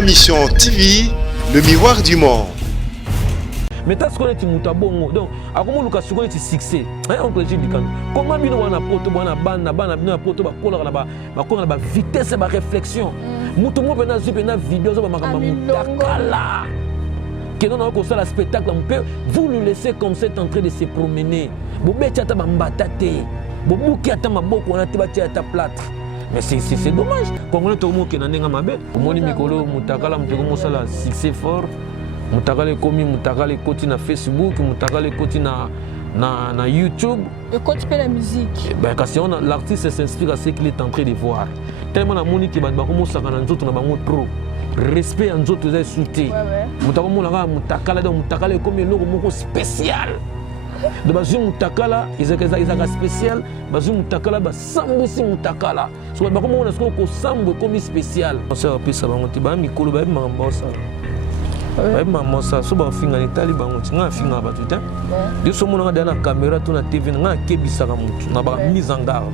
Ma mission TV, le miroir du monde. Mais t'as ce qu'on est moutabongo. Donc, à comment le cas sur le succès? Oncle Gilles Dikan. Comment bien on a poto, on a ban, poto, on a vitesse, ma réflexion. Moutomo bena zubena vidéo, ça va moutakala. Que non on constate le spectacle, on peut vous le laisser comme c'est en train de se promener. Vous mettez à ta mbatate. Vous mouki à ta maboko, on a tibati à ta plâtre. Mais c'est dommage. Quand on est au mot qui n'a pas mabe, au moins Mikolo, Moutakala, Moutakala, succès fort. Moutakala komi, Moutakala koti na Facebook, Moutakala koti na YouTube. Et quand tu fais la musique? Ben, parce que l'artiste s'inspire à ce qu'il est en train de voir. Tellement la moni qui va commencer à nous autres, on a trop. Respect en autres, c'est sauté. Moutakala, Moutakala comme un logo spécial. De base Moutakala, ils ont spécial. Base Moutakala, Sambosi Moutakala. Soit bah comment on a ce qu'on sambo comme spécial. On s'est rappelé ça, on t'y bat Mikolo, bah maman ça. Bah maman ça, so bah finga l'Italie, bah on t'y a finga bah tout hein. De ce moment on a dans la caméra, tout na TV, on a kebisa la moutou, on a bah mise en garde.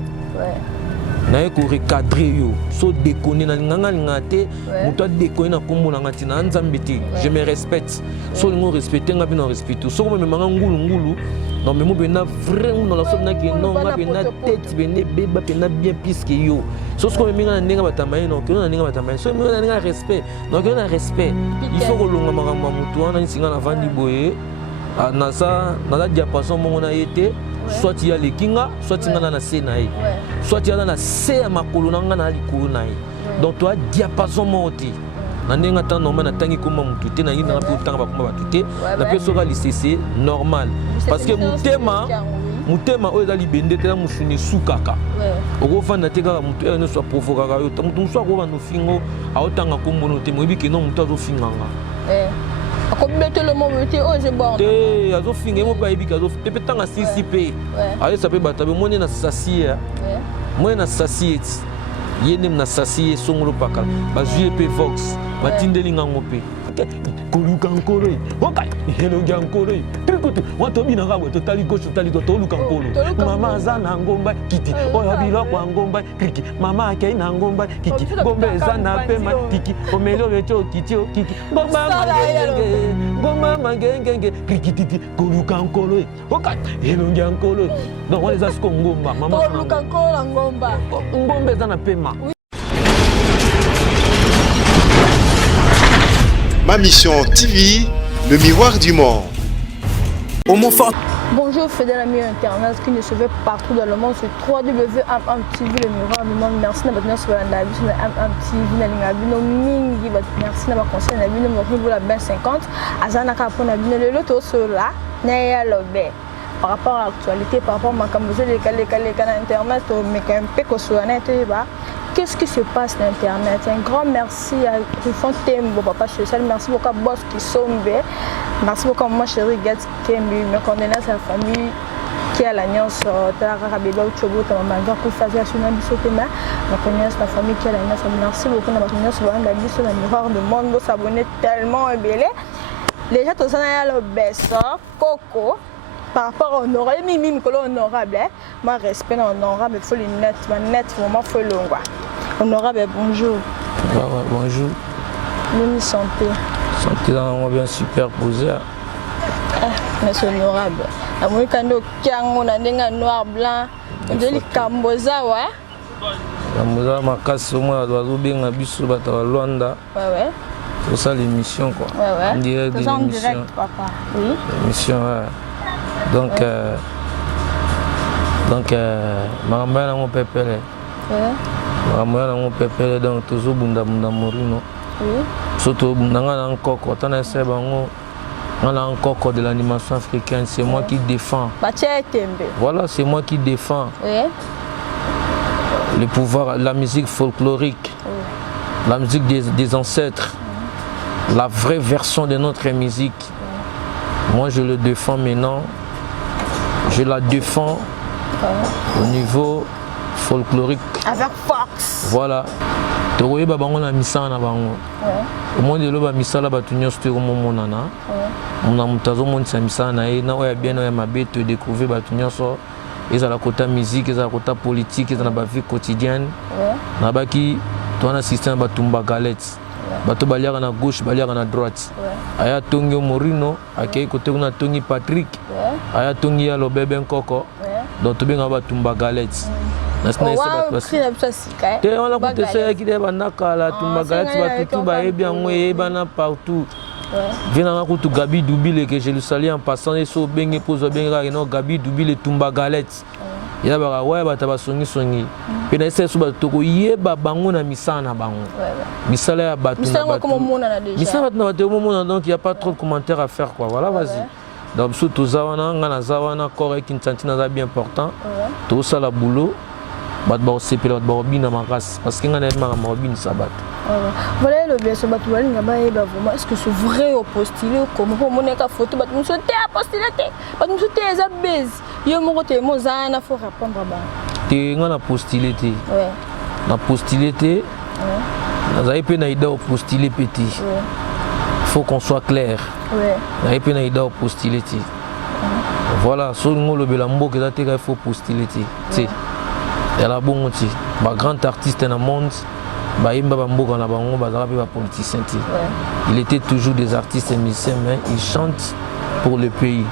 Na ko recadrer yo so déconner na nganga ngate muto déconner na kombo na ngati na nzambiti je me respecte so ngo respecter nga bino respecte so me manga ngulu non mais mo bena vraiment na la so na ki non nga bena tête bene beba bena bien puisque yo so ko me minga na ndinga batamaye non na ndinga batamaye so me na ndinga respect donc na respect il faut ko longa manga muto na nsinga na vandi boye na ça na la diapason mo na yete soit il y a les kinga, soit il y a na senaï, soit il y a na se ma kolona na likulunai. Donc toi diapason monti. Na nenga tan normal na tangi kuma mututé na yina pe tanga ba kuma batuté, na pe soka lycée normal. Parce que mutema o ezali bende te na musuni sukaka. Oko fanda te ka mutu ene so provoka yo, mutu so ko ba no fingo a otanga kombono te mo ebiki no mutu azo finganga. Comme le moment où tu es bon. Tu as fini, tu as dit que tu peux t'en assister. Allez, ça peut battre. Moi, je suis assis. Moi, je suis assis. Je suis assis. Je suis assis. Je Vox. Je suis assis. Kolukankolo, okay, hello gankolo. Trikutu, watobina ngabo totali gauche totali droite olukankolo. Mama zana ngomba kiti, oya biloko ngomba kiki. Mama akei na ngomba kiki. Gombe zana pema kiki, omelo lecho kiti kiki. Gomba magenge kiki titi kolukankolo. Okay, hello gankolo. Donc on les a sko ngomba, mama. Kolukankolo ngomba. Ngombe zana pema. Ma mission TV, le miroir du monde. Bonjour fidèles amis internet qui nous suivent partout dans le monde sur www.MMTV, le miroir du monde. Merci de votre sur la vie sur MMTV, na mingi merci de votre conseil na bino mo la ben 50 azana ka pona bino le loto sur la na ya lobe. Par rapport à l'actualité, par rapport à ma cambouzé, les internet, mais quand même, peu sur la net, qu'est-ce qui se passe sur Internet? Un grand merci à Rifon Tembo, papa social, merci beaucoup à Boss qui sombe, merci beaucoup à ma chérie Gatz Kembi, mes condoléances à la famille qui a l'alliance, Taraka Bébé Chobo, ta maman, qui faisait sur la bisotema, ma condoléances à la famille qui a l'alliance, merci beaucoup à ma condoléances sur la vie sur le miroir du monde, s'abonner tellement belé. Les gens, tout ça, il y a le best, Coco. Par rapport au honorable, mimi honorable, moi respect honorable, il faut les net, vraiment faut le voir. Honorable, bonjour. Bonjour. Nous santé. Santé dans bien superposé. Monsieur honorable. La moïse quand on a des noir blanc, on dit les Camboza ouais. Camboza ma casse au moins l'oiseau bien à biso bata Luanda. Ouais. C'est ça l'émission quoi. Ouais. On dirait de l'émission. Direct papa. Oui. L'émission ouais. Donc ma mère a mon pépé. Ma mère a mon pépé donc toujours bunda morino. Oui. Surtout nanga encore quand on essaie bango on a encore de l'animation africaine, c'est moi qui défends. Voilà, c'est moi qui défends. Oui. Le pouvoir, la musique folklorique. Oui. La musique des ancêtres. La vraie version de notre musique. Moi je le défends maintenant. Je la défends au niveau folklorique. Avec Fox. Voilà. Tu vois, on a mis ça na bango. Au moins de l'eau, mis ça là, tu n'as pas mon nana. On a monté mon ça na et na ouais bien ouais ma bête découvrir tu n'as pas. Ils ont la côté musique, ils ont la côté politique, ils ont la vie quotidienne. Na ba qui, toi un assistant ba tumba galette. bato baliaka na gauche baliaka na droite aya tongi Morino akei côté kuna tongi Patrick aya tongi ya Lobebe Nkoko donc tobenga batumba galette te wana kuteseyaki te bandakala tumba galette batutu bayebi yango eyebana partout venanga kutu Gabi Doubile que je le salue en passant et so benge pozo benga no Gabi Doubile tumba galette ya baka ouais bata basongi songi pe na ese so bato ko yeba bango na misala na bango misala ya bato na bato misala na bato mona donc il y a pas trop de commentaires à faire quoi voilà vas-y donc surtout zawana ngana zawana corps qui ntantina za bien important tout ça la boulot bat ba sepela bat ba bina makas parce que ngana ma mobine sabat voilà le bien ce bato bali ngaba eba vraiment est-ce que c'est vrai au postulé comme pour moneka photo bato muso te postulé te bato muso te za base yo moko te mo zana faut répondre ba te ngana postulé te na postulé te na za pe na ida au postulé petit faut qu'on soit clair na pe na ida au postulé te voilà so ngolo bela mboke za te ka faut postulé te et la bonne ti ba grand artiste dans le monde ba imba ba mboka na bango ba zaka pe ba politicien ti il était toujours des artistes et musiciens mais ils chantent pour le pays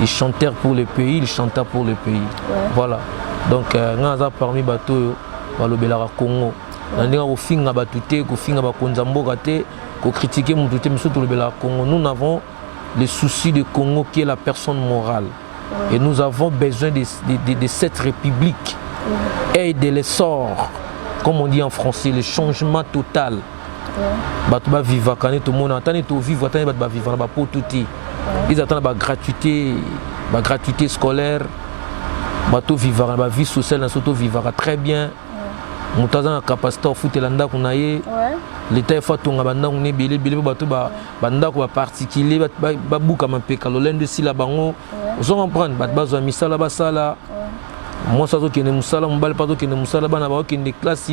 ils chantèrent pour le pays ils chantaient pour le pays voilà donc ngaza parmi bato ba lobela Congo na ndinga ko finga batu te ko finga ba konza mboka te ko critiquer mutu te miso to lobela Congo nous n'avons le souci de Congo qui est la personne morale et nous avons besoin de cette république et de l'essor, comme on dit en français, le changement total. Bato ba vivre quand tout le monde entend tout vivre attend ba vivre ba pour tout ils attendent ba gratuité scolaire bato vivre ba vie sociale na soto vivre très bien mutaza na capacité foot landa kunaye l'état fa tonga banda ngone belé bato ba banda ko ba particulier ba buka mapeka lolende sila bango vous comprendre bato ba zo misala ba sala moi ça qui ne musala mbali pas qui ne musala bana ba qui ne classe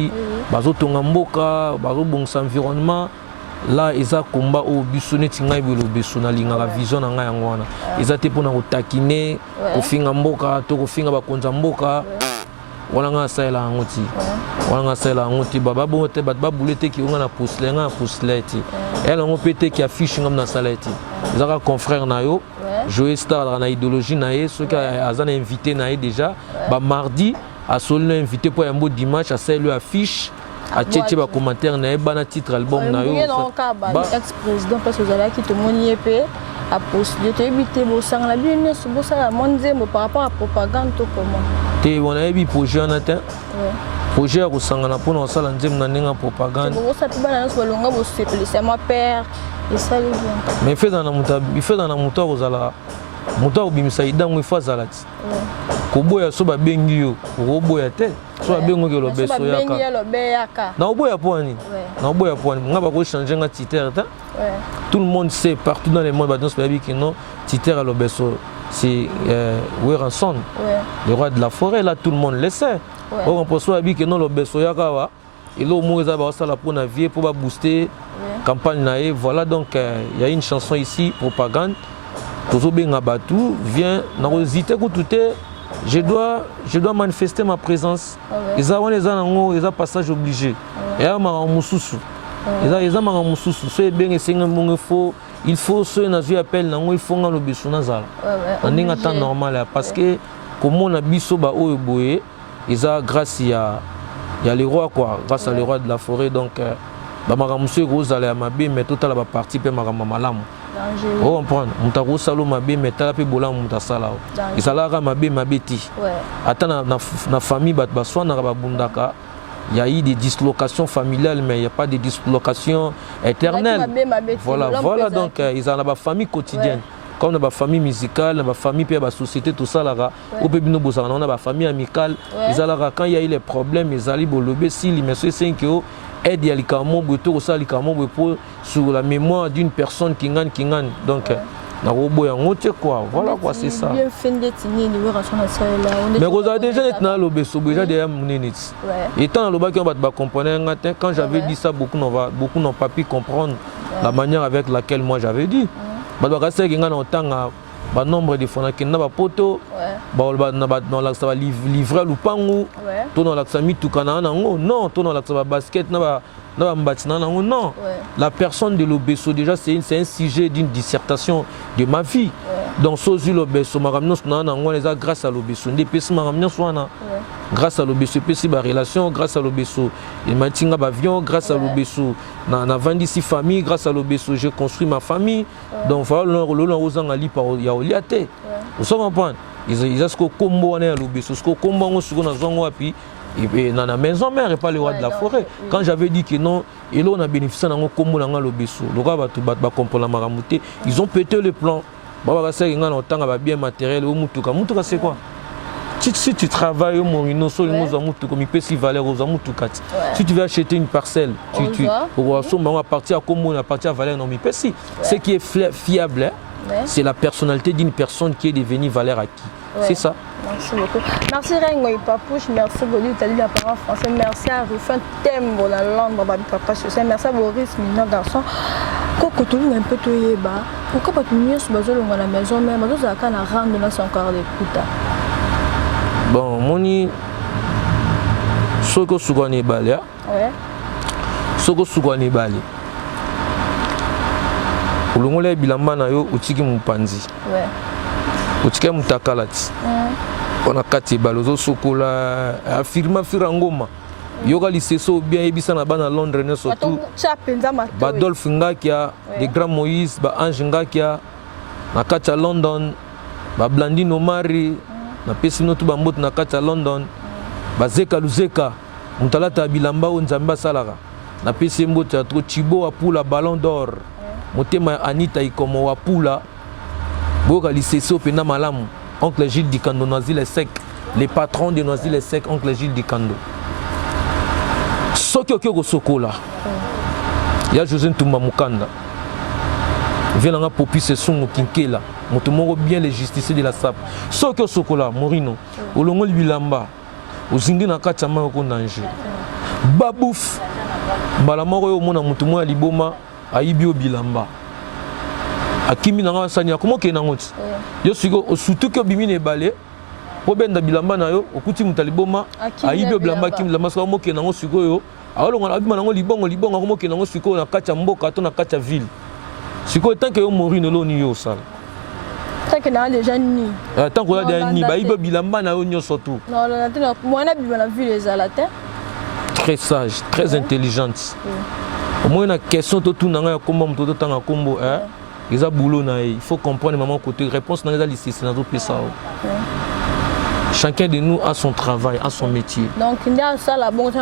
bazo tonga mboka bazo bongsa environnement là ils a combat au bisone tinga ibelo besona linga la vision na nga yango wana ils a te pona ko takiner ko finga mboka to ko finga ba konza mboka wala nga sala ngoti wala nga sala ngoti baba bo te ba boulete ki nga na posleti elle on pété qui affiche ngam na saleti zaka confrère na yo jouer star dans la idéologie naé ceux qui azana invité naé déjà ba mardi a solo invité pour un beau dimanche à celle affiche à tchétché ba commentaire naé bana titre album na yo ba ex président parce que zala qui te monier pe a postulé te éviter bo sang la bien ne bo ça monzembo par rapport à propagande to comment te on a eu projet en atteint projet à sangana pour na sala nzem na ninga propagande bo ça pe bana so longa bo c'est moi père. Mais il fait dans la moto aux moto bimisa idango ifazala ti koboya so ba bengi yo koboya te so ba bengo ke lobeso yaka na oboya poani na oboya poani ngaba ko changer nga titre ta tout le monde sait partout dans le monde ba danse babi que non titre à lobeso c'est Weranson le roi de la forêt là tout le monde le sait on pense babi que non lobeso yaka wa et là, on va ça pour naviguer, pour booster campagne naïe. Voilà donc il y a une chanson ici, propagande. Tozo Benga Batou vient dans hésiter tout je dois manifester ma présence. Ils ont les anango, ils ont passage obligé. Et à Maramoussousou. Ils ont Maramoussousou. C'est bien il faut ceux qui appellent nango il faut ngalo besuna on est en temps normal parce que comme on a biso ba oeboye, ils ont grâce il y a les rois quoi, grâce à les rois de la forêt donc monsieur Rose allait à Mabé mais tout à la partie pe malam. Oh on prend mutaro salo Mabé mais tala pe bola mutasala. Isalara Mabé ti. Attends na famille bat baswa na babundaka. Il y a eu des dislocations familiales mais il n'y a pas de dislocations éternelles. Voilà donc ils ont la famille quotidienne. Comme dans la famille musicale, dans la famille, la société, tout ça, on a la famille amicale. Quand il y a eu les problèmes, ils allaient le si les messieurs 5 euros aident sur la mémoire d'une personne qui gagne. Donc, voilà quoi, c'est ça. Mais vous avez déjà été dans le beso, déjà derrière mon nénit. Et tant le bac, on va comprendre. Quand j'avais dit ça, beaucoup n'ont pas pu comprendre la manière avec laquelle moi j'avais dit. Badakase qui ngana otanga ba nombre de fois qui na ba poto ba na la livrer lupangu to na la sami tukana nango non to na la basket na Non, la personne de l'Obeso, déjà, c'est un sujet d'une dissertation de ma vie. Donc, si l'Obeso, grâce à l'Obeso, grâce à l'Obeso, il y a relation, grâce à l'Obeso, il y a un avion, grâce à l'Obeso, il y a 26 familles, grâce à l'Obeso, j'ai construit ma famille. Donc, voilà, il y a Oliate. Vous comprenez? Il y a ce combo à l'Obeso, ce combo et dans la maison mère et pas le roi de la forêt. Quand j'avais dit que non, et là on a bénéficié d'un combo dans l'Obeso, le roi va comprendre la maramouté. Ils ont pété le plan. Baba ça il y a longtemps bien matériel au mutuka. Mutuka c'est quoi? Si tu travailles au Morino, sur le mot mutuka, il peut s'y valeur aux mutuka. Si tu veux acheter une parcelle, tu à partir à combo, à partir à valeur non mais si. Ce qui est fiable, c'est la personnalité d'une personne qui est devenue valeur acquis. C'est ça. Merci beaucoup. Merci Rengo et Papouche, merci Boli, tu as dit la parole française, merci à Rufin Tembo, la langue, Papa Chaussé, merci à Boris, Mina Garçon. Quand tu es un peu toyé, pourquoi tu es sur la maison, mais tu as rendre dans son corps d'écoute. Bon, moni, ce que tu connais, Balia. Ce que tu connais, Balia. Pour le moment, bilamba na yo utiki mupanzi. Utiki mutakalati. On a kati balozo sokola affirma firangoma. Yoga liseso bien ebisa na bana Londres ne surtout. Badolphe Ngakia, de Grand Moïse, ba Ange Ngakia, na kati à London, ba Blandine Omari, na pesi notu ba mbot na kati à London, ba Zeka Luzeka, mutalata bilamba o Nzamba Salara. Na pesi mbot ya tro Chibo Apula Ballon d'Or. Motema Anita Ikomo Wapula Boga Liseso Pena Malamu Oncle Gilles Dikando Noisy-les-Secs, les patrons de Noisy-les-Secs, Oncle Gilles Dikando. Soki Okyo Sokola, il y a José Ntoumba Mukanda, Viens Popi Sesson Kinkela, Motomoro bien les justiciers de la SAP. Soki Sokola, Morino, Olongo Bilamba, Ozingi Nakachama Okonanje, Babouf, Balamoro Mona Motomo Liboma. Aibio Bilamba Akimi nanga sanya comment ke nangoti yo siko surtout que bimine balé po benda bilamba na yo okuti mutaliboma aibio bilamba kim la masaka mo ke nango siko yo alonga na bima nango libongo mo ke nango siko na kacha mboka to na kacha ville siko tant que yo morino lo ni yo sala tant que na déjà ni tant que ya ni ba aibio bilamba na yo nyoso tout non non moi na bima na ville les alatin très sage très intelligente. Au moins, la question de tout le monde, comment on peut faire combo, il boulot, il faut comprendre maman côté réponse dans les lycées, c'est dans d'autres ça. Chacun de nous a son travail, a son métier. Donc il y a ça la bonne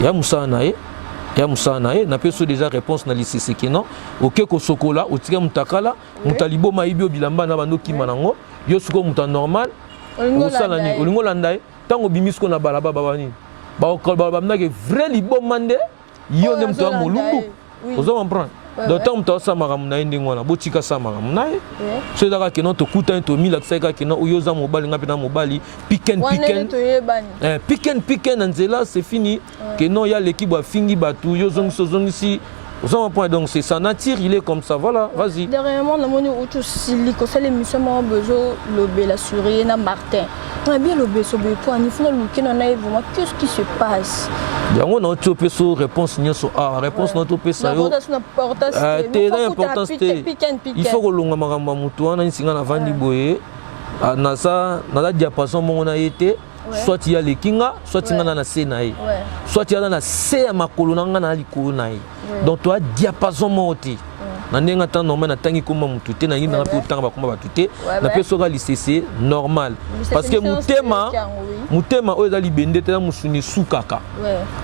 il y a Moussa Naé, n'a pas déjà réponse dans les lycée c'est que non. OK ko sokola, o tika mutakala, mutalibo maibio bilamba na bando ki manango, yo suko muta normal. Osalani, olingo landai, tango bimisko na balaba babani. Ba okol baba na ke vrai libo mande. Yo nem to molumbu ozo comprendre donc tant to sa maramuna ndingona botika sa maramuna so daka ke non to kuta to mila seka ke non oyoza mobali ngapi na mobali piken nzela c'est fini que non il y a l'équipe a fini batu yo zongi ozo comprendre donc c'est sa nature il est comme ça voilà vas-y dernièrement na moni auto siliko c'est l'émission mo bezo lobé la souris na Martin. On a bien le beso pour un final qu'est-ce qui se passe? Il y a une autre réponse réponse notre pesa yo. Il faut que l'on maramba mutuana na singa na vandi boye na ça na la diapason mon a été soit il y a les kinga soit il y a na senae soit il y a na se ya makolo na likolo na donc toi diapason monté na ndenga tan normal na tangi kuma mutu te na yina na pe tanga ba kuma batute na pe soka lycée normal parce que mutema o ezali bende te na musuni sukaka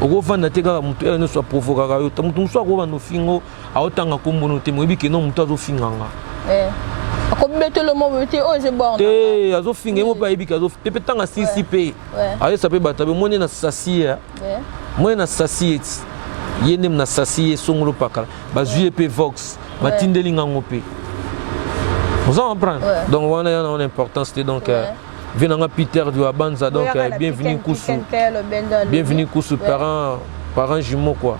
oko vanda te ka mutu ene so provokaka yo mutu so ko bano fingo aotanga kombono te moyebi ke no mutu azo finganga akobete le mo bete o c'est bon te azo finga mo pa yebi ka azo te pe tanga sisi pe aye sape batabe moni na sasie moi na sasie yendem na sasie songolo pakala ba JP Vox Matindeli Ngangopé. Vous en comprenez? Donc voilà une importance donc venanga Peter du Abanza donc bienvenue Koussou. Bienvenue Koussou parents jumeaux quoi.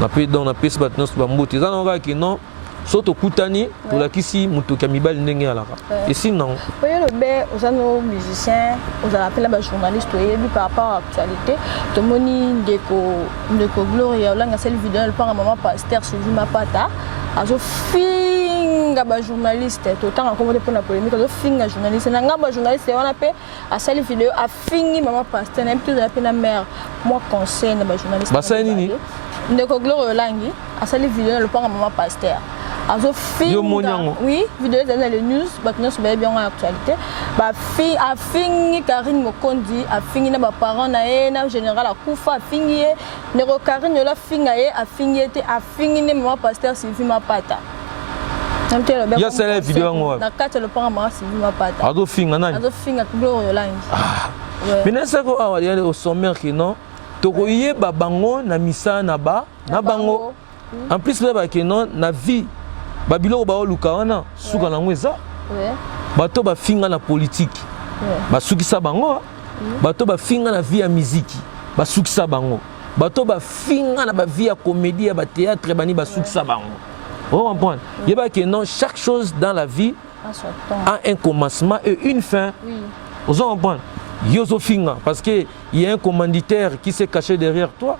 On a pris dans la pièce maintenant sur Bambout. Ils ont dit que non soto kutani to la kisi muto kamibal ndenge alaka et sinon oui le bé aux nos musiciens aux appels à journalistes et par rapport à l'actualité to moni ndeko Gloria là nga celle vidéo elle parle maman pasteur suivi ma pata azo finga ba journaliste to tanga ko pour la polémique azo finga journaliste na nga ba journaliste on appelle à celle vidéo a fingi maman pasteur même tout appelle la mère moi conseil na ba journaliste ba ça nini ndeko Gloria langi à celle vidéo elle parle maman pasteur azo finga oui vidéo dans les news maintenant c'est bien en actualité ba fi a fingi Karine Mokondi a fingi na ba parents na e na général akufa a fingi ndeko Karine la finga e a fingi était a fingi ne maman pasteur Sylvie Mapata. Il y a cette vidéo en na kati le parent maman Sylvie Mapata azo finga nani azo finga Gloria langi mais nessa ko awa ya au sommaire que non toko yeba bango na misa na bango en plus là que non na vie babilo ba oluka wana suka na ngweza bato ba finga na politique ba sukisa bango bato ba finga na vie ya musique ba sukisa bango bato ba finga na ba vie ya comédie ya ba théâtre bani ba sukisa bango vous comprenez yeba que non chaque chose dans la vie a un commencement et une fin vous comprenez yozo finga parce que il y a un commanditaire qui s'est caché derrière toi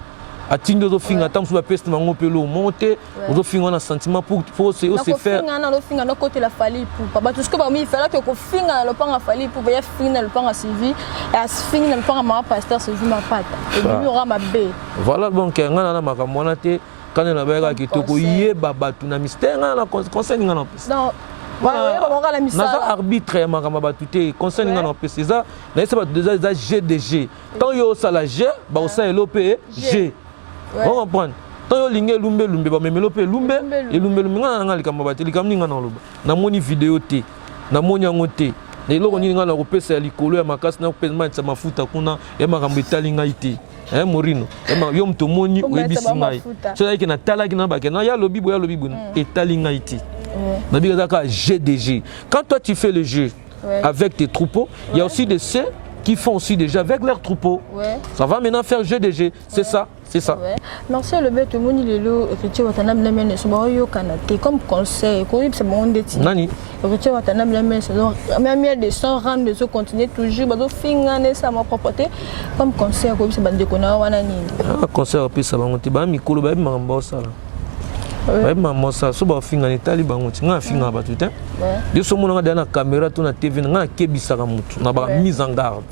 a tingo zo finga tam so ba peste mango pelo monter zo finga na sentiment pour se faire finga na lo finga no côté la fali pour pas tout ce que ba mi fela que ko finga na lo panga fali pour ya finga na lo panga Sylvie et a finga na lo panga ma pasteur Sylvie Mapata et lui aura ma bé voilà donc ngana na makambo na te kana na ba ki to ko yeba batu na mystère na conseil ngana non naza arbitre makambo batu te conseil ngana pesa ça na c'est pas déjà GDG tant yo sala G ba osa elope G on comprend tant yo linge lumbe ba memelo pe lumbe et lumbe ngana ngala likambo bateli kamni ngana loba na moni vidéo te na moni yango te na eloko nini ngana ko pesa likolo ya makasi na pesa ma mafuta kuna ya makambo etali ngai te Morino yo mto moni oyebisi ngai so yaki na talaki na bake na ya lobi boya etali ngai te na bika GDG quand toi tu fais le jeu avec tes troupeaux il y a aussi des ceux qui font aussi déjà avec leurs troupeaux ça va maintenant faire GDG c'est ça merci le bête moni lelo héritier watana mlemene so ba yo kanate comme conseil ko c'est bon ndeti nani héritier watana mlemene c'est donc même de son rendre de continuer toujours ba do finga ne sa ma propreté comme conseil ko c'est bande ko na wana nini conseil pe sa bango te ba mikolo ba mambo sala ba mambo sa so ba finga ne tali bango ti nga finga ba tout de so mona nga na caméra to na TV nga kebisaka mutu na ba mise en garde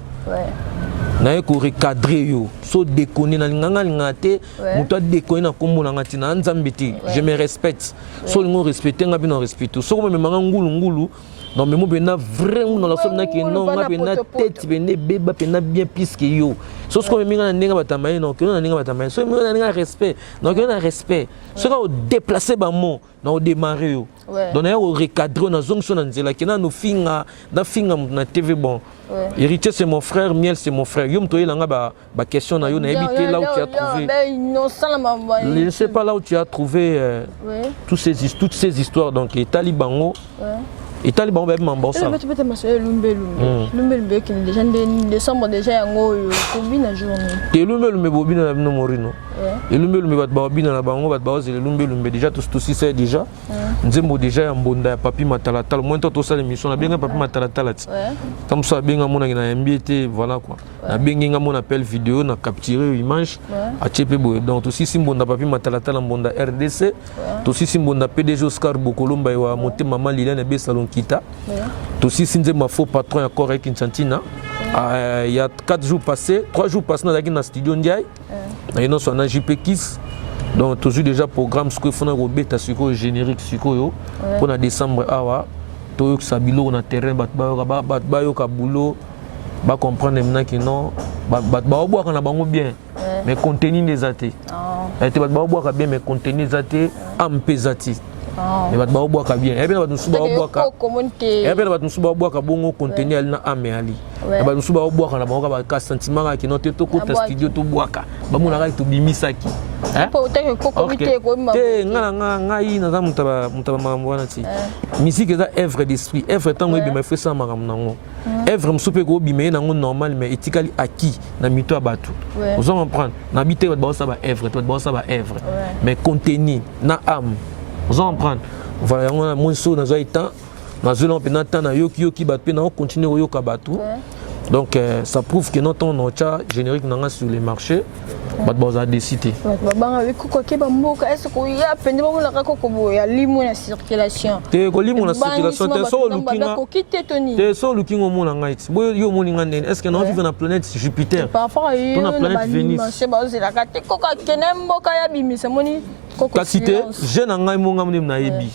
na ko recadrer yo so déconner na nganga ngate muto déconner na kombo na ngati na nzambe te je me respecte so lingo respecter nga bino respecte so ko me manga ngulu non mais moi bena vraiment dans la somme na que non nga bena tête bena beba bena bien plus que yo so ce ko me minga na ninga batamaye non que na ninga batamaye so me na ninga respect donc na respect so ka déplacer ba mo na démarrer yo donc na recadrer na zone so na nzela que na no finga na TV bon héritier c'est mon frère, Miel c'est mon frère. Yo mtoye langa ba question na yo na habité là où tu as trouvé. Je ne sais pas là où tu as trouvé toutes ces histoires donc les talibango. Et taliban ba mambo ça. Le petit monsieur lumbe qui déjà décembre déjà yango combien journée. Et lumbe bobina na morino. Et lumbe bat bobina na bango bat baoze lumbe déjà tout c'est déjà. Nzembo déjà ya mbonda ya papi matalatal moins to ça l'émission na benga papi matalatal. Comme ça benga mona na MBT voilà quoi. Na benga mon appel vidéo na capturer image a tchepe boy donc aussi simbonda papi matalatal mbonda RDC. Aussi simbonda PDG Oscar Bokolomba wa monter maman Liliane be salon kita. Aussi sinze ma faux patron encore avec Kinchantina. Il y a 4 jours passés, 3 jours passés dans la studio Ndiaye. Et non sur na JP Kiss. Donc toujours déjà programme ce que fona ko beta suko générique suko yo pour na décembre awa to sabilo na terrain bat ba yo ka boulot ba comprendre maintenant que non bat ba boire na bango bien mais contenu des athées. Te bat ba boire bien mais contenu des athées ampezati. Mais bat ba boire bien. Et bien bat nous ba boire ka. Et bien bat nous ba boire ka bongo contenu ali na ame ali. Et bat nous ba boire na bango ka sentiment ka no te to ko studio to boire ka. Ba mo na ka to bimisaki. Ngai naza mutaba mambo wana ti musique eza œuvre d'esprit œuvre tango ebima fait ça makambo nango œuvre msupe ko bima nango normal mais etikali acquis na mito ya bato ozo comprendre na bité ba sa ba œuvre to ba sa ba œuvre mais contenu na âme Vous en prendre. Voilà, on a moins saut dans un temps. Dans un temps, yoki bat pe na continue au yoka batu. Donc ça prouve que notre on a générique sur les marchés. Bat boza décidé. Baba avec quoi que bamboka est-ce qu'il y a peine de la raconter il y a limo na circulation. Te ko limo na circulation te so looking. Te so looking au monde en Haïti. Boy yo monde ngane est-ce que on vit dans la planète Jupiter? Parfois on a planète Vénus. C'est basé la carte ko ka kenembo ka ya bimisa moni ko ko. Cité jeune ngai mo ngamne na yebi.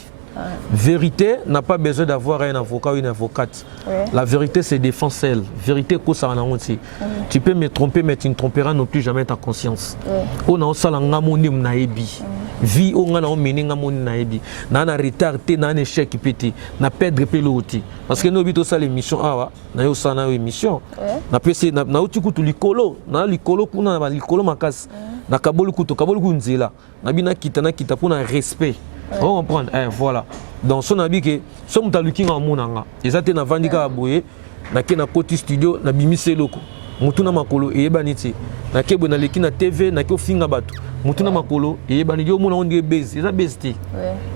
Vérité n'a pas besoin d'avoir un avocat ou une avocate. La vérité, c'est défense celle. Vérité, ça en a. Tu peux me tromper, mais tu ne tromperas non plus jamais ta conscience. On a aussi la ngamoni naebi. Vie on a mené ngamoni naebi. Na na retard, na un échec pété, na perdre peloti. Parce que nous habitons ça l'émission ah na yo ça na émission. Na pc na uti kutu likolo, na likolo kuna na likolo makas. Na kabolu kutu nzela. Na bina kita pour un respect. On comprend, voilà. Donc, son avis que si on a lu qui en monanga, et ça t'es na vandika aboye, na ke na côté studio, na bimise loko, mutuna makolo et ebaniti, na ke bona leki na TV, na ke ofinga batu, mutuna makolo et ebaniti yo mona on dit base, ça besti,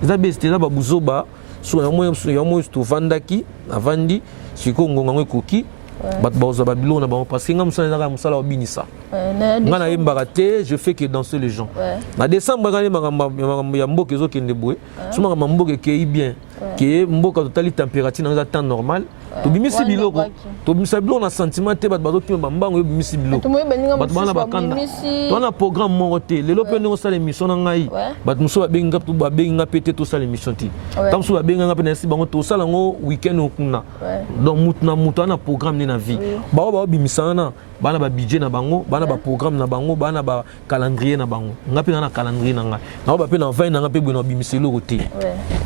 ça besti, ça babuzoba, so ya moyo to vandaki, na vandi, siko ngonga ngwe koki. Bat baoza babilo na ba parce que ngam ça na musala obinisa. Ngana yembaka te, je fais que danser les gens. Na décembre ngani ya mboka ezo kende boye. Suma ma mboka ke bien. Ke mboka totali température na temps normal. To bimisi biloko. To bimisa biloko na sentiment te bat bazoki bambango yo bimisi biloko. Bat bana bakanda. To na programme mo te. Lelo pe no sala émission na ngai. Bat muso ba benga to ba benga pété to sala émission ti. Tam so ba benga pe na si bango to sala ngo week-end okuna. Donc mutu na programme ni na vie. Ba ba bimisa na bana ba budget na bango, bana ba programme na bango, bana ba calendrier na bango. Ngapi na calendrier na ngai. Na ba pe na 20 na ngapi bo na bimisi loko te.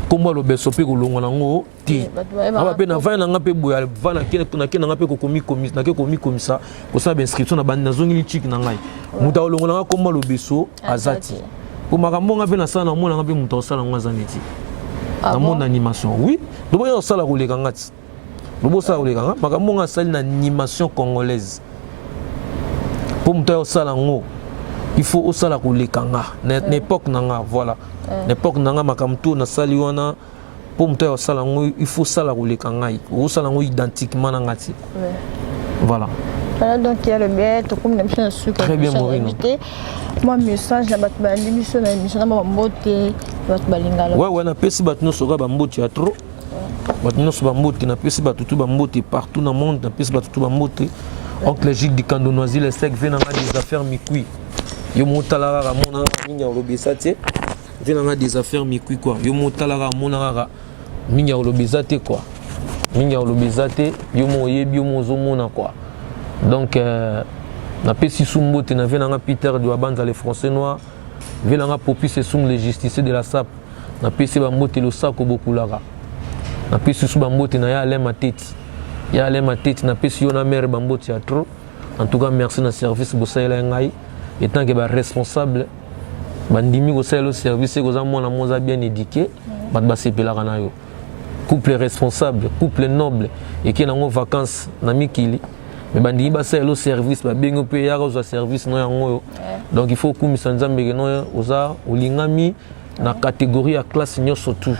Kombo lo beso pe ko longo na ngo te. Na ba pe na 20 na ngapi bo ya vana ke na ngapi ko komi na ke komi komisa ko sa ba inscription na bana na zongi chiki na ngai. Muta longo na kombo lo beso azati. Ko makambo ngapi na sana mo na ngapi muta osala ngo azaneti. Na mon animation. Oui, do bo yo sala ko le kangati. Do bo sala ko le kanga, makambo nga sala na animation congolaise. Pour me salango, il faut au salaku le kanga. N'époque nanga, voilà. N'époque nanga makamto na saliwana. Pour me salango, il faut salaku le kanga. Au salango identiquement nangati. Voilà. Voilà donc il y a le bête, comme l'émission sur très bien Morino. Moi message na batba l'émission na émission na mbote batba lingala. Ouais na pesi batno soga bambote ya trop. Batno soga bambote na pesi batutu bambote partout dans le monde, na pesi batutu bambote. Oncle Gilles du Candonoisy, le sec vient dans des affaires mi-cuit. Yo montalara mona minya robesate. Vient dans des affaires mi-cuit quoi. Yo montalara mona minya robesate quoi. Minya robesate, yo mo yebi yo mo zomona quoi. Donc na pesi sumbote na vient dans Peter de Abanza les Français noirs. Vient dans Popi c'est sum les justiciers de la SAP. Na pesi bambote le sako bokulara. Na pesi sou bambote na ya ale ma tête. Il y a les matêtes na pesi yo na mère bambo théâtre. En tout cas merci na service bosayela ngai étant que ba responsable bandimi bosayela service ko za mona moza bien éduqué bat ba sepela kana yo. Couple responsable, couple noble et qui nango vacances na mikili mais bandimi basayela service ba bengo pe ya ko service no yango yo. Donc il faut kumisa nzambe ke no oza olingami na catégorie à classe nyoso tout.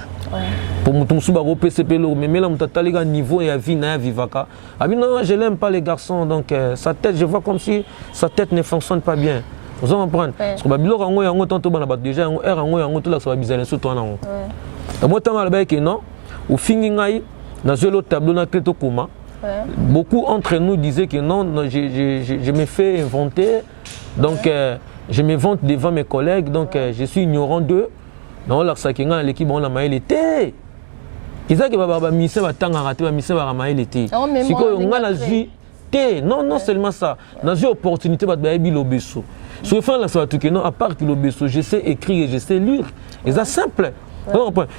Pour mutum suba ko PCP lo mais là mutatali ga niveau et vie na vivaka. Abi non, je l'aime pas les garçons donc sa tête je vois comme si sa tête ne fonctionne pas bien. Vous en comprendre parce que babilo rango yango tanto bana bat déjà yango rango yango tout là ça va bizarre surtout na ngo. Ta mota ngala ba ke non au fingi ngai na zelo tableau na kleto koma. Beaucoup entre nous disaient que non, je me fais inventer donc je me vante devant mes collègues donc je suis ignorant d'eux. Non, là, ça qui est l'équipe, on a maïl été. Ils ont dit que mission va tanga raté, mission va maïl été. Si on a la vie, non, non seulement ça. Dans une opportunité, va être l'obesso. Sur le fond, là, ça va tout que non, à part que l'obesso, je sais écrire et je sais lire. Et c'est simple.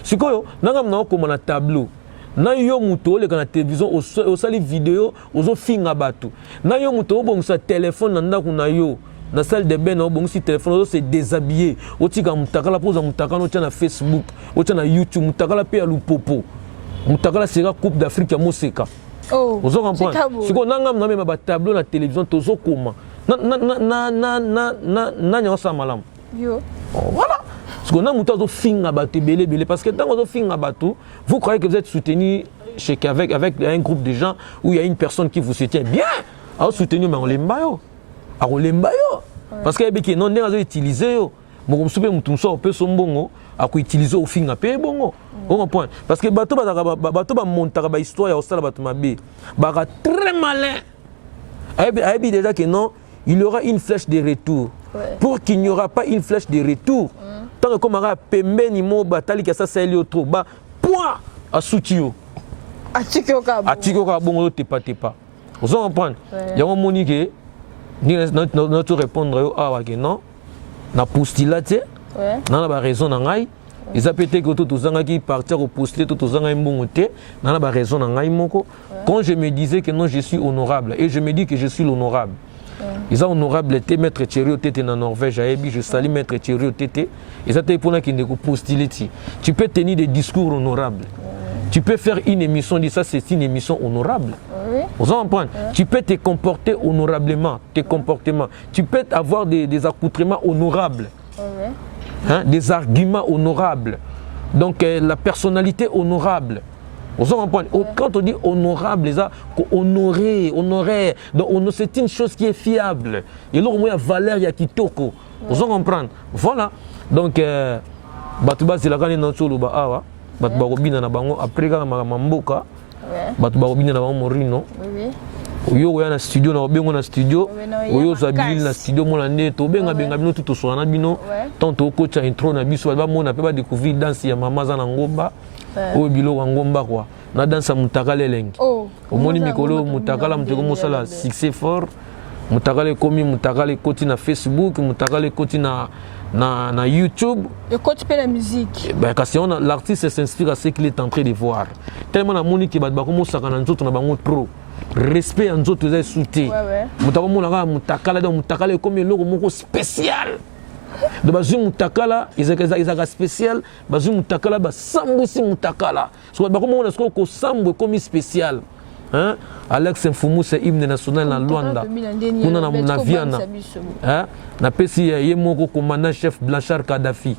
Si on a comme un tableau. Na yo muto le kana télévision au sali vidéo aux finga bateau. Na yo muto bon sa téléphone nanda kuna yo. Dans la salle de bain, on a téléphone, c'est déshabillé. On a mutakala pose mutakala na Facebook, on a YouTube, mutakala pe alu popo. Mutakala sera Coupe d'Afrique à Moseka. Oh. Vous comprenez? Si on a même un tableau na télévision, tozo comment? Na ça malam. Yo. Voilà. Parce qu'on a monté au fin à battre belé parce que dans le fin à battre, vous croyez que vous êtes soutenu avec un groupe de gens où il y a une personne qui vous soutient bien. Alors soutenu mais on l'embayo. Alors on l'embayo. Parce qu'il y a non n'est utilisé yo. Bon comme soupe mutum so peut son bongo à quoi utiliser au fin à payer bongo. On comprend parce que bateau ba monter ba histoire au sala bateau mabe. Ba très malin. Aibi déjà que non, il y aura une flèche de retour. Pour qu'il n'y aura pas une flèche de retour. Tant que comme on a pembe ni mo batali que ça c'est lui trop bas point à soutio. Atiko ka bongo te pas. Vous comprenez? Il y a un monique notre répondre ah que non. Na postulate. Na ba raison na ngai. Ils a pété que tout zanga qui partir au postuler tout zanga mbongote. Na ba raison na ngai moko. Quand je me disais que non je suis honorable et je me dis que je suis l'honorable. Ils ont honorable été maître Thierry au Tété en Norvège, je salue maître Thierry au Tété. Et ça t'est pour nous qui ne postuler. Tu peux tenir des discours honorables. Tu peux faire une émission, dit ça c'est une émission honorable. Vous comprenez? Tu peux te comporter honorablement, tes comportements. Tu peux avoir des accoutrements honorables. Hein? Des arguments honorables. Donc la personnalité honorable. Vous comprenez? Quand on dit honorable, honoré. Donc c'est une chose qui est fiable. Et là, il y a valeur, il y a kitoko. Vous comprenez? Voilà. Donc, Batouba, c'est la grande notion de Bahawa. Batouba Robina na bango. Après, quand on a Mamboka, Batouba Robina na bango Morino. Oyo oya na studio na obengo na studio. Oyo zabili na studio mona neto. Benga bino tout so na bino. Tanto coach intro na biso ba mona pe ba découvrir danse ya mama za na ngomba. Oyo bilo wa ngomba kwa. Na danse mutakala elengi. Omoni mikolo mutakala muteko mosala succès fort. Mutakala komi mutakala koti na Facebook, mutakala koti na YouTube. Et quand tu fais la musique. Ben parce que l'artiste s'inspire à ce qu'il est en train de voir. Tellement na moni ki ba komo sakana nzoto na bango trop. Respect en nzoto za souté. Mutako mona ga mutakala donc mutakala comme eloko moko spécial. De bazu mutakala izaka spécial, bazu mutakala ba sambusi mutakala. So ba komo na ko sambo comme spécial. Hein? Alex Mfumu c'est hymne national na Luanda. Kuna na Viana. Hein? Na pesi ye moko commandant chef Blanchard Kadhafi.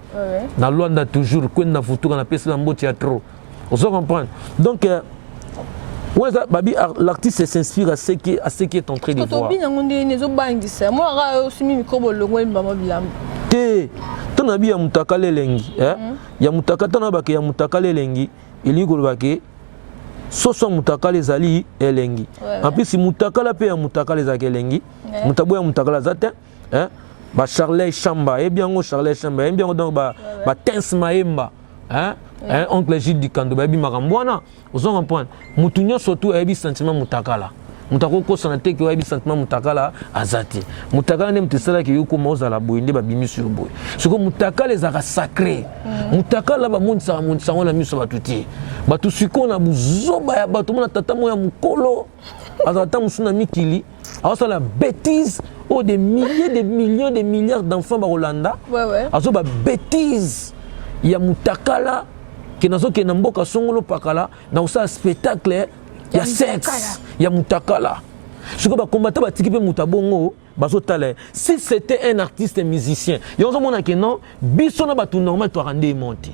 Na Luanda toujours quand na futuka na pesi na mboti ya trop. Vous comprenez? Donc l'artiste s'inspire à ce qui est en train de voir. Ton abi ya mutakala lengi, ya mutakata na bake ya mutakala lengi, ili golobake soso mutakala ezali elengi. En plus mutakala pe ya mutakala ezaki elengi, mutabo ya mutakala zate, ba Charles Chamba, et bien Charles Chamba, et bien donc ba Tense Maemba, oncle Gilles Dikando, ba bi makambwana. Vous comprenez? Mutunyo surtout a eu sentiment mutakala. Mutako ko sanate ki a eu sentiment mutakala azati. Mutakala ne mtisala ki yuko moza la boyinde ba bimi sur boy. Soko mutakala ezaka sacré. Mutakala ba monisa na miso batuti. Batu siko na buzoba ya batu mona tata moya mukolo. Azata musuna mikili. Alors la bêtise oh des milliers de millions de milliards d'enfants ba Rolanda. Azo ba bêtise. Il y a mutakala qui n'a pas mboka songolo pakala na usa spectacle ya sexe ya mutakala ce que ba combattre ba tikipe mutabongo bazo tala si c'était un artiste musicien yo zo mona que non biso na batu normal to rendre monter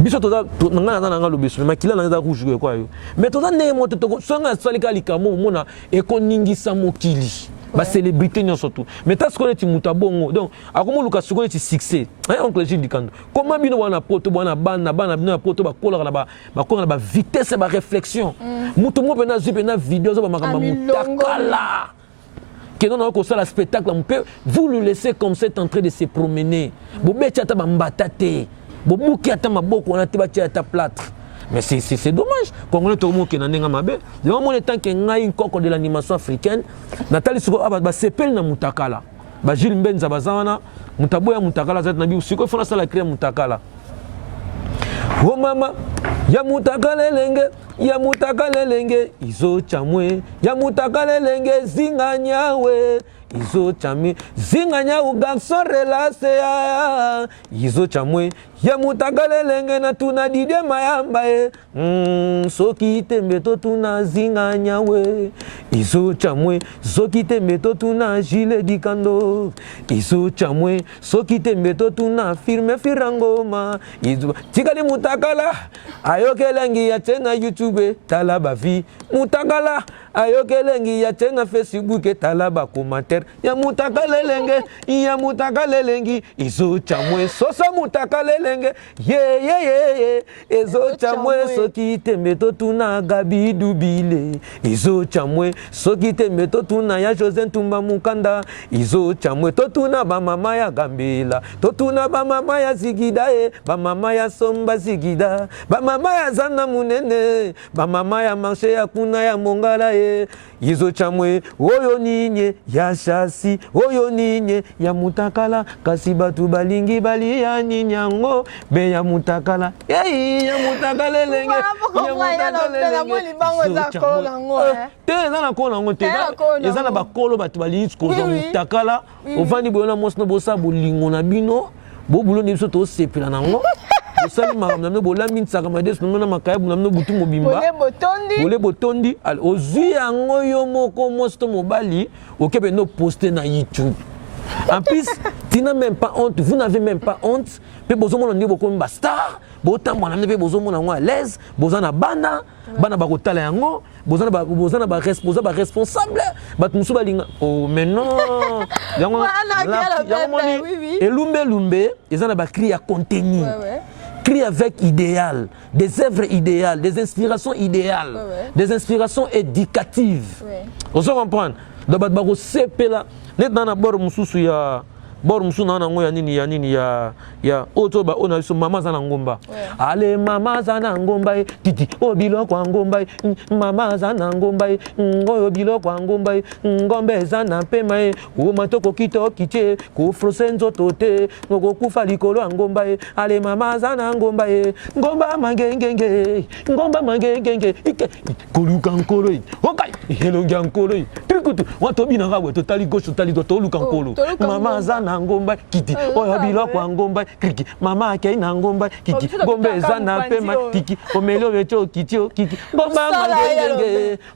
biso to nga lo biso makila na za rouge quoi yo mais to za ne monter to songa salika likamo mona e koningisa mokili ba célébrité non surtout mais tas ko ti mutabongo donc akomo luka siko ti succès oncle Gilles Dikando comment bino wana poto bana bana bino poto ba kola na ba vitesse ba réflexion mutu mo pena zipe na vidéo zo ba makamba mutakala que non ko sala spectacle on peut vous le laisser comme ça en train de se promener bo betia ta ba mbatate bo buki ata maboko wana te ba tia ta plâtre. Mais c'est dommage. Congolais tout le monde qui est dans mabe. De moment le temps que ngai une coque de l'animation africaine, Nathalie Soko ba sepel na mutakala. Ba Jules Mbenza bazana, mutaboya mutakala zat na bi usiko fona sala créer mutakala. Oh mama, ya mutakala lenge, izo chamwe, ya mutakala lenge zinganyawe. Izo chami zinganya u garçon relase ya izo chamwe ya mutakala lenge na tuna dide mayamba soki tembe to tuna zinga nyawe izo chamwe soki tembe to tuna jile dikando izo chamwe soki tembe to tuna firme firangoma izo tikali mutakala ayokelengi ya tena YouTube talaba vi mutakala ayokelengi ya tena Facebook talaba commentaire ya mutakala lenge ya mutakala lengi izo chamwe sosa mutakala lenge ye ezo chamwe soki tembe to tuna gabi dubile izo chamwe soki tembe to tuna ya José Ntumba Mukanda izo chamwe to tuna ba mama ya Gambela to tuna ba mama ya Zigida ba mama ya Somba Zigida ba mama ya Zana Munene ba mama ya Marché ya Kuna ya Mongala izo chamwe oyo ninye ya Shasi oyo ninye ya mutakala kasi batu balingi bali ya ninyango be ya mutakala ya mutakala lenge ya mutakala lenge te eza na kolo nango te eza na bakolo batu balingi kozwa mutakala ovandi boyona mosi no bosa bolingo na bino bobuloni biso tosepela nango osali makambo na bino bolambi nsaka madeso na bino na makayabu na bino butu mobimba bole botondi ozwi yango yo moko mosi to mobali okebe no poste na YouTube. En plus, tu n'as même pas honte, vous n'avez même pas honte. Pe bozo mona ndi boko mba star, bota mwana pe bozo mona ngwa à l'aise, boza na bana ba kotala yango, boza na ba responsable, bat musu balinga. Oh mais non. Yango moni elumbe, ezana ba cri à contenu. Crie avec idéal, des œuvres idéales, des inspirations idéales, des inspirations éducatives. On se comprend. Donc bat ba ko sepela net na bor mususu ya bor musu na ngo ya nini ya oto ba ona so mama za na ngomba ale mama za na ngomba titi obilo kwa ngomba mama za na ngomba ngoyo bilo kwa ngomba ngombe za na pema o matoko kito kiche ko frosenzo tote ngoko kufa likolo ngomba ale mama za na ngomba ngomba mangengenge ike koluka nkolo okai hello ngankolo trikutu wato bina ngabwe totali gauche totali droite toluka nkolo mama za na ngomba kiti oyo biloko ngomba kiki mama akei na ngomba kiki ngombe za na pema kiki omelo becho kiti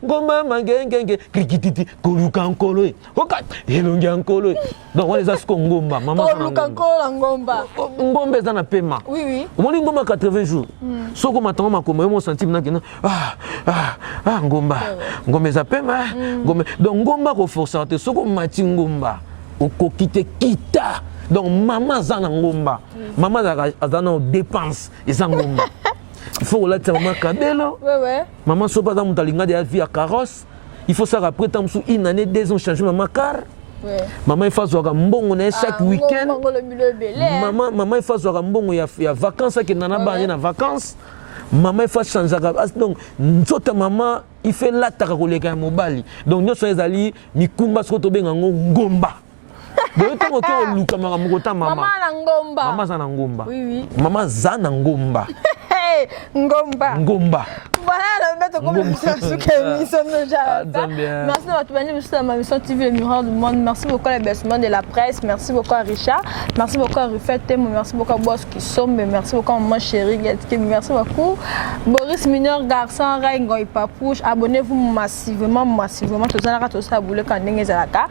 ngomba mangengenge kiki titi koluka nkolo oka elongi nkolo donc on les a sko ngomba mama koluka nkolo ngombe za na pema oui omoni ngomba 80 jours soko matango makoma mo centime na kina ngombe za pema ngombe donc ngomba ko forçate soko mati ngomba okokite kita donc maman za na ngomba maman za na dépense eza ngomba il faut relater maman kabelo maman so pas dans mutalinga de vie à carrosse il faut ça après tant sous une année 2 ans changer maman car maman il faut zoga mbongo na chaque week-end maman il faut zoga mbongo ya vacances que nana ba na vacances maman il faut changer donc nzota maman il fait la takoleka mobali donc nyoso ezali mikumba soko to benga ngomba donc tant que luka mama maman na ngomba maman za na ngomba oui maman za na ngomba ngomba voilà le maître comme émission déjà merci à tout le monde ma mission TV le miroir du monde merci beaucoup à l'hébergement de la presse merci beaucoup à Richard merci beaucoup à Rufet Temo merci beaucoup à Boss qui sombe merci beaucoup à maman chérie merci beaucoup Boris Mineur garçon Raingo et Papouche abonnez-vous massivement tout ça là tout ça boule quand ndenge zalaka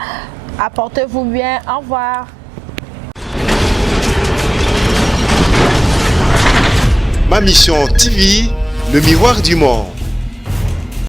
apportez-vous bien au revoir. Ma mission TV, le miroir du monde.